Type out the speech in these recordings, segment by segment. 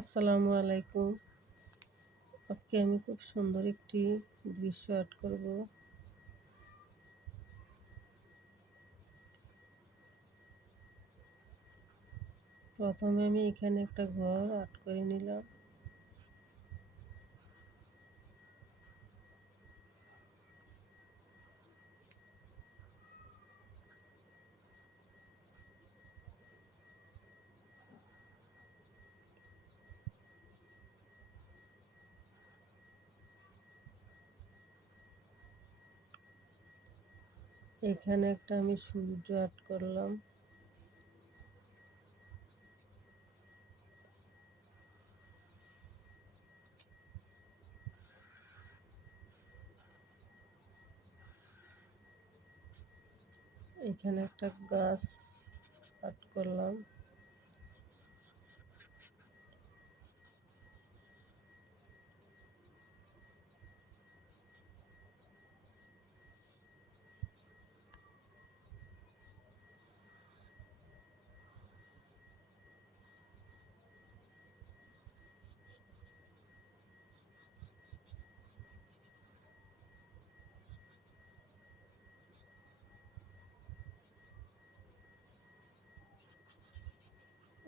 আসসালামু আলাইকুম। আজকে আমি খুব সুন্দর একটি দৃশ্য আর্ট করব। প্রথমে আমি এখানে একটা ঘর আর্ট করে নিলাম। এখানে একটা আমি সূর্য আর্ট করলাম। এখানে একটা গাছ আর্ট করলাম।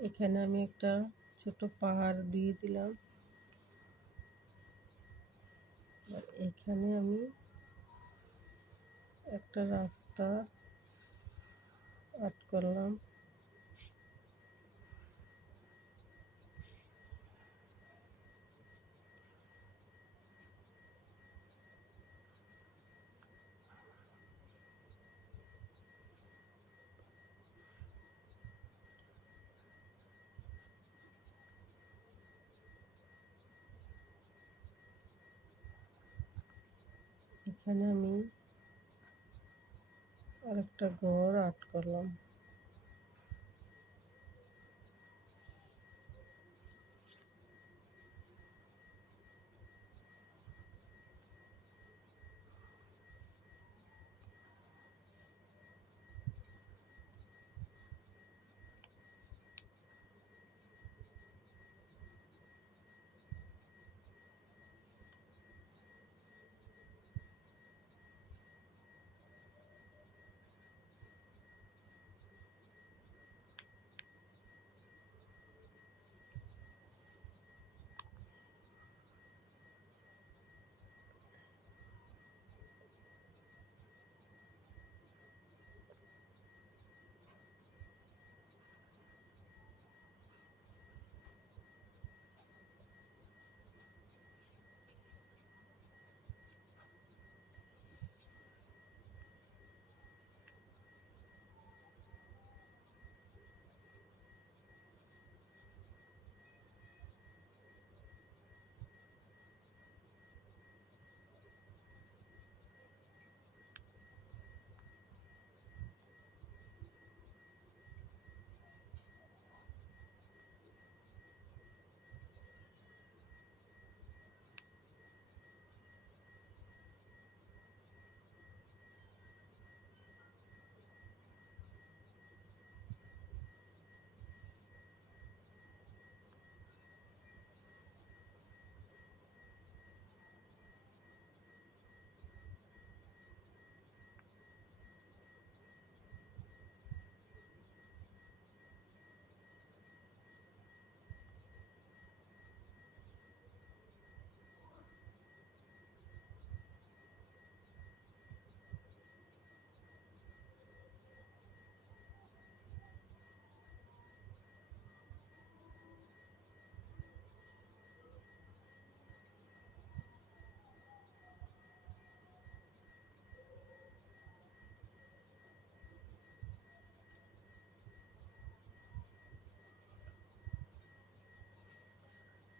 এখানে আমি একটা ছোট পাহাড় দিয়ে দিলাম। এখানে আমি একটা রাস্তা আর্ট করলাম। এখানে আমি আরেকটা ঘর আর্ট করলাম।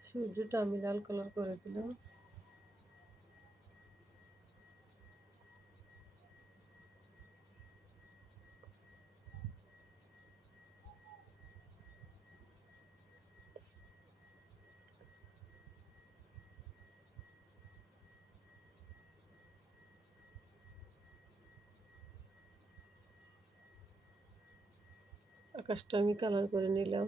সূর্যটা আমি লাল কালার করে দিলাম। আকাশটা আমি কালার করে নিলাম।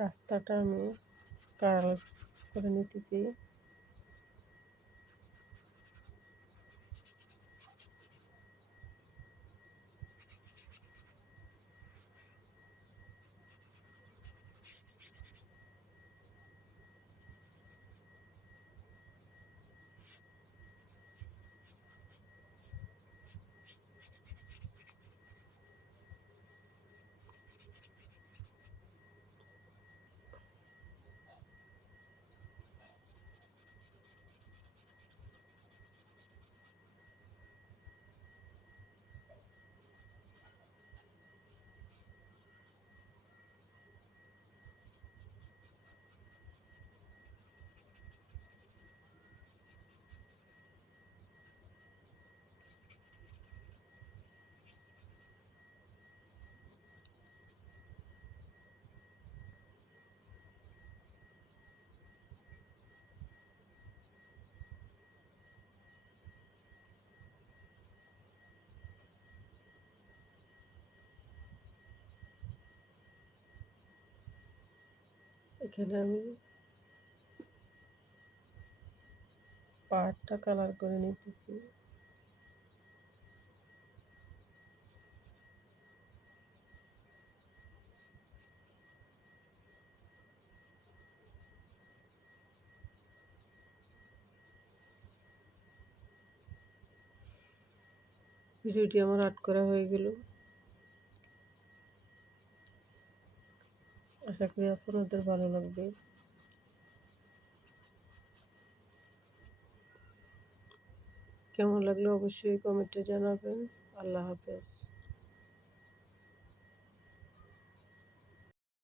রাস্তাটা আমি কালার করে নিতেছি। এখানে আমি পাড়টা কালার করে নিতেছি। ভিডিওটি আমার আর্ট করা হয়ে গেল। আশা করি আপনাদের ভালো লাগবে। কেমন লাগলো অবশ্যই কমেন্টে জানাবেন। আল্লাহ হাফেজ।